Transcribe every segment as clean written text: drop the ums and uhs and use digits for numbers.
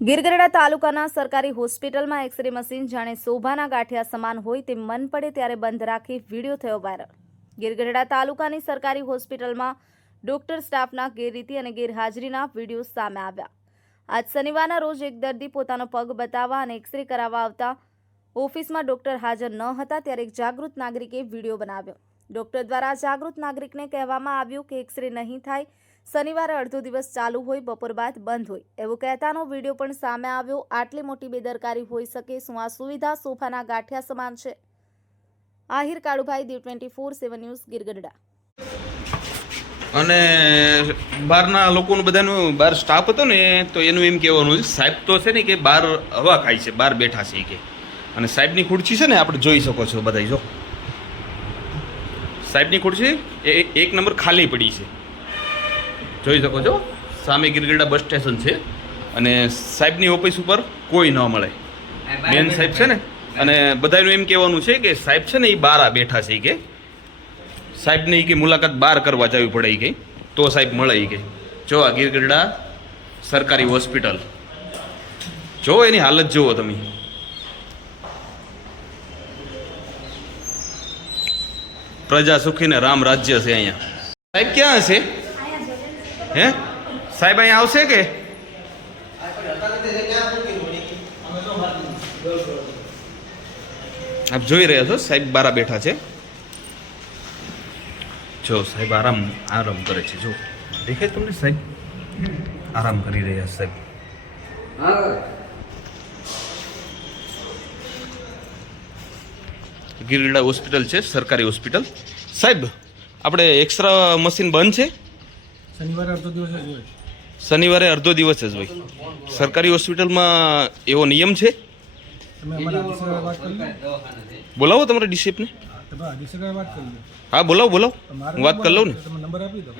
ગીરગઢડા તાલુકાના સરકારી હોસ્પિટલમાં એક્સરે મશીન જાણે શોભાના ગાંઠિયા સમાન હોય તે મન પડે ત્યારે બંધ રાખી વિડીયો થયો વાયરલ। ગીરગઢડા તાલુકાની સરકારી હોસ્પિટલમાં ડોક્ટર સ્ટાફના ગેરરીતિ અને ગેરહાજરીના વિડીયો સામે આવ્યા। આજ શનિવારના રોજ એક દર્દી પોતાનો પગ બતાવવા અને એક્સરે કરાવવા આવતા ઓફિસમાં ડોક્ટર હાજર ન હતા ત્યારે એક જાગૃત નાગરિકે વિડીયો બનાવ્યો। ડોક્ટર દ્વારા જાગૃત નાગરિકને કહેવામાં આવ્યું કે એક્સરે નહીં થાય, શનિવારે અડધો દિવસ ચાલુ હોય, બપોર બાદ બંધ હોય એવું કહેતાનો વિડીયો પણ સામે આવ્યો। આટલી મોટી બેદરકારી હોઈ શકે શું? આ સુવિધા સોફાના ગાંઠિયા સમાન છે। આહિર કાળુભાઈ, દીવ 24/7 ન્યૂઝ, ગીરગઢડા। અને બહારના લોકોનું બધાનું બહાર સ્ટાફ હતો ને તો એનું એમ કહેવાનું છે સાહેબ તો છે ને કે બહાર હવા ખાય છે, બહાર બેઠા છે કે, અને સાહેબની ખુરશી છે ને આપણે જોઈ શકો છો બધા, જો સાહેબની ખુરશી એક નંબર ખાલી પડી છે, જોઈ શકો છો સામે ગીરગઢડા બસ સ્ટેશન છે। અને સાહેબની ઓફિસ ઉપર કોઈ ન મળે, મેન સાહેબ છે ને, અને બધાનું એમ કહેવાનું છે કે સાહેબ છે ને એ બહાર બેઠા છે કે સાહેબને કે મુલાકાત બહાર કરવા જવી પડે કે તો સાહેબ મળે કે। જો આ ગીરગઢડા સરકારી હોસ્પિટલ, જો એની હાલત જુઓ તમે। પ્રજા સુખી ને રામ રાજ્ય છે અહીંયા। સાહેબ ક્યાં હશે? હે સાહેબ અહીંયા આવશે કે? આપ જોઈ રહ્યા છો સાહેબ બારા બેઠા છે, જો સાહેબ આરામ કરે છે, જો દેખાય તમને? સાહેબ આરામ કરી રહ્યા સાહેબ। ગીરગઢડા હોસ્પિટલ છે, સરકારી હોસ્પિટલ। સાહેબ આપણે એક્સરા મશીન બંધ છે? શનિવારે અડધો દિવસ જ હોય। શનિવારે અડધો દિવસ જ હોય સરકારી હોસ્પિટલમાં, એવો નિયમ છે? તમે અમારા અધિક્ષક સાથે વાત કરી લો। બોલાવો તમારા ડિસિપ્લિન। તમે અધિક્ષક સાથે વાત કરી લો। હા બોલાવો, હું વાત કરી લઉં ને। તમે નંબર આપી દો।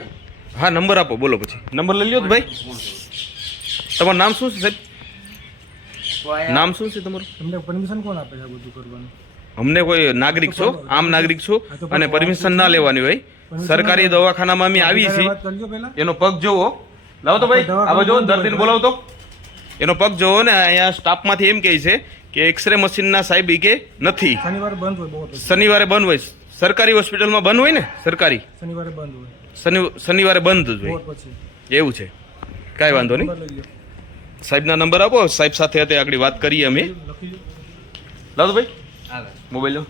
હા નંબર આપો, બોલો પછી નંબર લઈ લ્યો ભાઈ। તમારું નામ શું છે સાહેબ? નામ શું છે તમારું? તમને પરમિશન કોણ આપે છે આ બધું કરવાનું? અમને કોઈ નાગરિક છો, આમ નાગરિક છો, અને પરમિશન ના લેવાની હોય। સરકારી દવાખાનામાં અમે આવી છીએ, વાત કરજો પહેલા। એનો પગ જોવો, લાવો તો ભાઈ, આ જો દર્દીને બોલાવો તો એનો પગ જોવો ને। અહીંયા સ્ટાફમાંથી એમ કહે છે કે એક્સરે મશીનના સાહેબ કે નથી, શનિવારે બંધ હોય, બહુ શનિવારે બંધ હોય। સરકારી હોસ્પિટલમાં બંધ હોય ને, સરકારી શનિવારે બંધ હોય, શનિવારે બંધ જ હોય, પછી એવું છે। કાંઈ વાંધો નહીં, લઈ લો। સાહેબના નંબર આપો, સાહેબ સાથે હતી આગળ વાત કરીએ અમે। લખી લો। લાવો ભાઈ મોબાઈલ લો।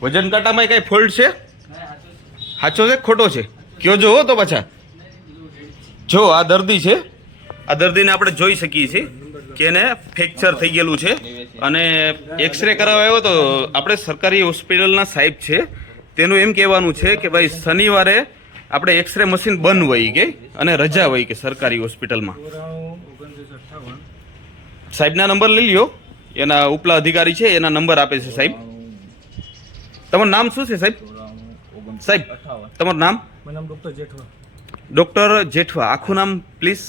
વજન કાંટામાં કઈ ફોલ્ટ છે? સાચો છે ખોટો છે કયો જો તો પાછા। જો આ દર્દી છે, આ દર્દીને આપણે જોઈ શકીએ છીએ કે એને ફ્રેક્ચર થઈ ગયેલું છે, અને એક્સરે કરાવવા આવ્યો તો આપણે સરકારી હોસ્પિટલના સાહેબ છે, તેનું એમ કહેવાનું છે કે ભાઈ શનિવારે આપણે એક્સરે મશીન બંધ હોય કે, અને રજા હોય કે સરકારી હોસ્પિટલમાં। 2958 સાહેબના નંબર લઈ લ્યો, એના ઉપલા અધિકારી છે એના નંબર આપે છે સાહેબ। તમારું નામ શું છે સાહેબ? સાહેબ તમારું નામ? મારું નામ ડૉક્ટર જેઠવા। ડૉક્ટર જેઠવા, આખું નામ પ્લીઝ?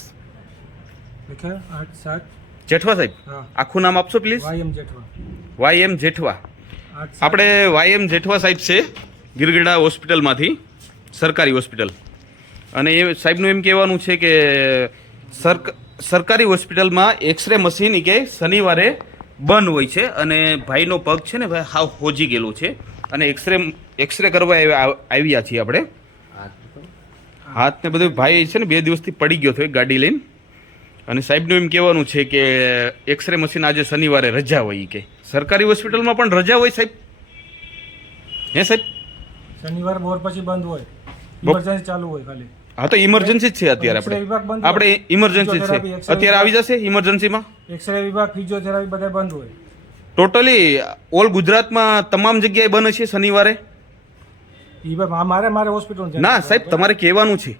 લખ્યા 87 જેઠવા સાહેબ, હા, આખું નામ આપશો please? YM Jethwa. YM Jethwa. 87 આપણે YM જેઠવા સાહેબ છે ગીરગઢડા હોસ્પિટલમાંથી, સરકારી હોસ્પિટલ। અને એ સાહેબનું એમ કહેવાનું છે કે સરકારી હોસ્પિટલમાં એક્સરે મશીન કે શનિવારે બંધ હોય છે, અને ભાઈનો પગ છે ને ભાઈ હાવ હોજી ગયેલો છે, અને એક્સરે કરવા આવ્યા છીએ આપણે। હાથ ને બધું ભાઈ છે ને 2 દિવસથી પડી ગયો હતો ગાડી લઈને, અને સાહેબનું એમ કહેવાનું છે કે એક્સરે મશીન આજે શનિવારે રજા હોય કે સરકારી હોસ્પિટલમાં પણ રજા હોય સાહેબ? હે સાહેબ? શનિવારે બપોર પછી બંધ હોય, ઇમરજન્સી ચાલુ હોય ખાલી। હા તો ઇમરજન્સી જ છે અત્યારે, આપણે ઇમરજન્સી છે અત્યારે, આવી જશે ઇમરજન્સીમાં। એક્સરે વિભાગ, ફિઝિયોથેરાપી બધા બંધ હોય ટોટલી ઓલ ગુજરાતમાં તમામ જગ્યાએ બંધ છે શનિવારે? મારે હોસ્પિટલ ના સાહેબ, તમારે કહેવાનું છે,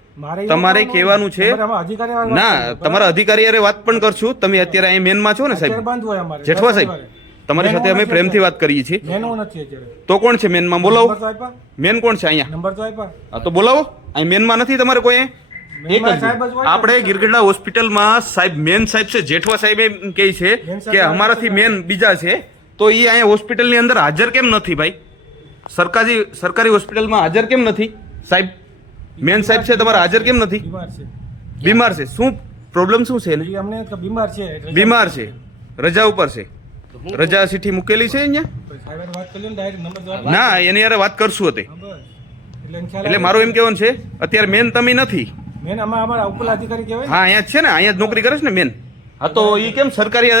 તમારે કહેવાનું છે ના, તમારા અધિકારી યારે વાત પણ કરશું। તમે અત્યારે અહીંયા મેનમાં છો ને સાહેબ? બંધ હોય અમારે જેઠવા સાહેબ, તમારી સાથે અમે પ્રેમથી વાત કરીએ છીએ। મેન નથી અત્યારે તો કોણ છે મેનમાં? બોલાવો, નંબર તો આપ્યા, મેન કોણ છે અહીંયા? નંબર તો આપ્યા। હા તો બોલાવો, અહીં મેનમાં નથી તમારે કોઈ? આપણે ગીરગઢડા હોસ્પિટલમાં સાહેબ મેન સાહેબ છે જેઠવા સાહેબ એમ કહે છે કે અમારાથી મેન બીજા છે, તો એ અહીંયા હોસ્પિટલની અંદર હાજર કેમ નથી ભાઈ? સરકારી હોસ્પિટલમાં હાજર કેમ નથી સાહેબ? મેન સાહેબ છે તમારા હાજર કેમ નથી? બીમાર છે. બીમાર છે. શું પ્રોબ્લેમ શું છે એને? એ અમને તો બીમાર છે એટલે બીમાર છે, રજા ઉપર છે. રજા ચિઠ્ઠી મૂકેલી છે અહીંયા? સાહેબે વાત કરી ને ડાયરેક્ટ નંબર જવાબ ના, એની યાર વાત કરશું હતી. હા, બસ. એટલે એને ખ્યાલ એટલે આવે. મારું એમ કહેવાનું છે અત્યારે મેન તમે નથી. મેન અમારા ઉપલા અધિકારી કહેવાય ને. હા, અહીંયા જ છે ને, અહીંયા જ નોકરી કરે છે ને મેન. હા, તો એ કેમ સરકારી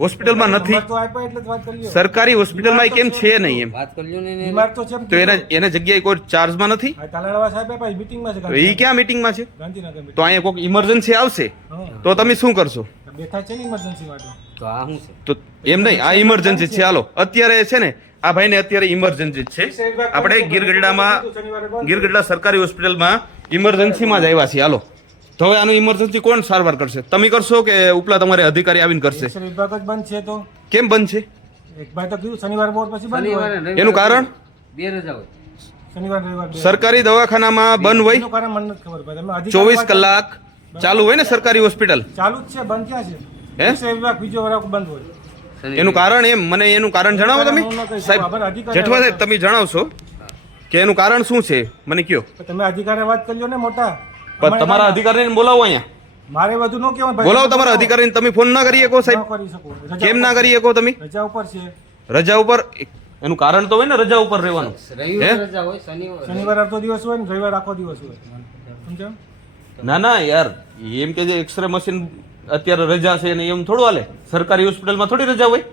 હોસ્પિટલમાં નથી? નંબર તો આપ્યો એટલે જ વાત કરી લ્યો. સરકારી હોસ્પિટલમાં એ કેમ છે નહીં એમ? વાત કરી લ્યો ને એને. બીમાર તો છે એમ તો એના જગ્યાએ કોઈ ચાર્જમાં નથી? આ તાલાળાવા સાહેબ આપ્યા મીટિંગમાં છે તો એ ક્યાં મીટિંગમાં છે? ગાંધીનગર તો meeting. અહીંયા કોઈક ઇમરજન્સી આવશે હા. તો તમે શું કરશો? બેઠા છે ને ઇમરજન્સી માટે. તો આ શું છે? તો એમ નહીં, આ ઇમરજન્સી છે. હાલો, અત્યારે છે ને આ ભાઈને અત્યારે ઇમરજન્સી છે. આપણે ગીરગઢડા સરકારી હોસ્પિટલમાં ઇમરજન્સીમાં જ આવ્યા છીએ. હાલો, તો હવે આનું ઇમરજન્સી કોણ સારવાર કરશે? તમે કરશો કે ઉપલા તમારે અધિકારી આવીને કરશે? એક્સરે વિભાગ જ બંધ છે તો કેમ બંધ છે? એક ભાઈ તો કીધું શનિવાર બોર પછી બંધ શનિવારે હોય. રવિવારે એનું કારણ? બે રજા હોય. શનિવાર રવિવાર બે. સરકારી દવાખાનામાં બંધ હોય એનું કારણ મને નથી ખબર ભાઈ. તમે અધિકારી 24 કલાક ચાલુ હોય ને સરકારી હોસ્પિટલ? ચાલુ જ છે, બંધ ક્યાં છે? હે? એક્સરે વિભાગ બીજો વરાક બંધ હોય. શનિવારે. એનું કારણ એમ મને એનું કારણ જણાવો તમે સાહેબ. જેઠવા સાહેબ તમે જણાવશો કે એનું કારણ શું છે મને કયો. તો તમે અધિકારી વાત કરી લ્યો ને મોટા. પણ તમારા અધિકારીને બોલાવો અહીંયા. મારે બધું ન કહેવાય ભાઈ. બોલાવો તમારા અધિકારીને. તમે ફોન ના કરી શકો ન સાહેબ? કરી શકો. રજા કેમ ના ઉપર- કરી શકો તમે? રજા ઉપર છે. રજા ઉપર એનું કારણ તો હોય ને રજા ઉપર રહેવાનું. રવિવારે હે? રજા હોય, શનિવારે શનિવાર અડધો દિવસ હોય ને રવિવાર આખો દિવસ હોય. સમજાવ? ના ના યાર, એમ કે જે એક્સરે મશીન અત્યારે રજા છે ને એમ થોડું હાલે? સરકારી હોસ્પિટલમાં થોડી રજા હોય?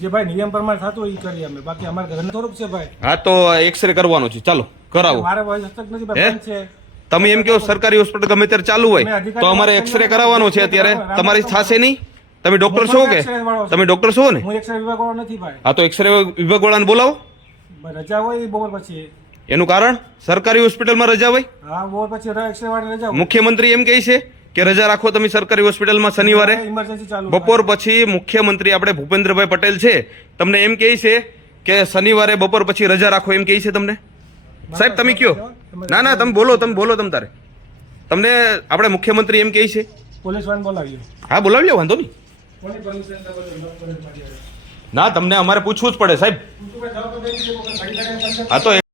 જે ભાઈ નિયમ પ્રમાણે થતું હોય એ કરીએ અમે. બાકી અમારે ઘરનું થોડુંક છે ભાઈ. હા, તો એક્સરે કરવાનો છે, ચાલો કરાવો. મારે ભાઈ હસ્તક નથી હે? ભાઈ, બંધ છે. તમે એમ કહો સરકારી હોસ્પિટલ ગમે ત્યારે ચાલુ હોય તો અમારે એક્સરે કરાવવાનો છે અત્યારે. તમારી થશે નહીં? તમે ડોક્ટર છો કે? તમે ડોક્ટર છો ને? હું એક્સરે વિભાગ વાળો નથી ભાઈ. હા, તો એક્સરે વિભાગ વાળાને બોલાવો. રજા હોય એ બપોર પછી. એનું કારણ સરકારી હોસ્પિટલમાં રજા હોય? હા, બપોર પછી એક્સરે વાળી રજા હોય. મુખ્યમંત્રી એમ કહે છે કે રજા રાખો તમે સરકારી હોસ્પિટલમાં શનિવારે. ઇમરજન્સી ચાલુ બપોર પછી મુખ્યમંત્રી આપણે ભૂપેન્દ્રભાઈ પટેલ છે તમને એમ કહે છે કે શનિવારે બપોર પછી રજા રાખો એમ કહે છે તમને. સાહેબ તમે કયો. ના ના, તમે બોલો તમ તારે. તમને આપણે મુખ્યમંત્રી એમ કહે છે. પોલીસ વાળાને બોલાવ્યો. હા, બોલાવી લો, વાંધો નહીં. કોની permission છે બધું? ના, તમને અમારે પૂછવું જ પડે સાહેબ. તું ભાઈ જવાબ તો દઈ દીધો, પણ ઘડી ઘડી એમ કરશે. હા, તો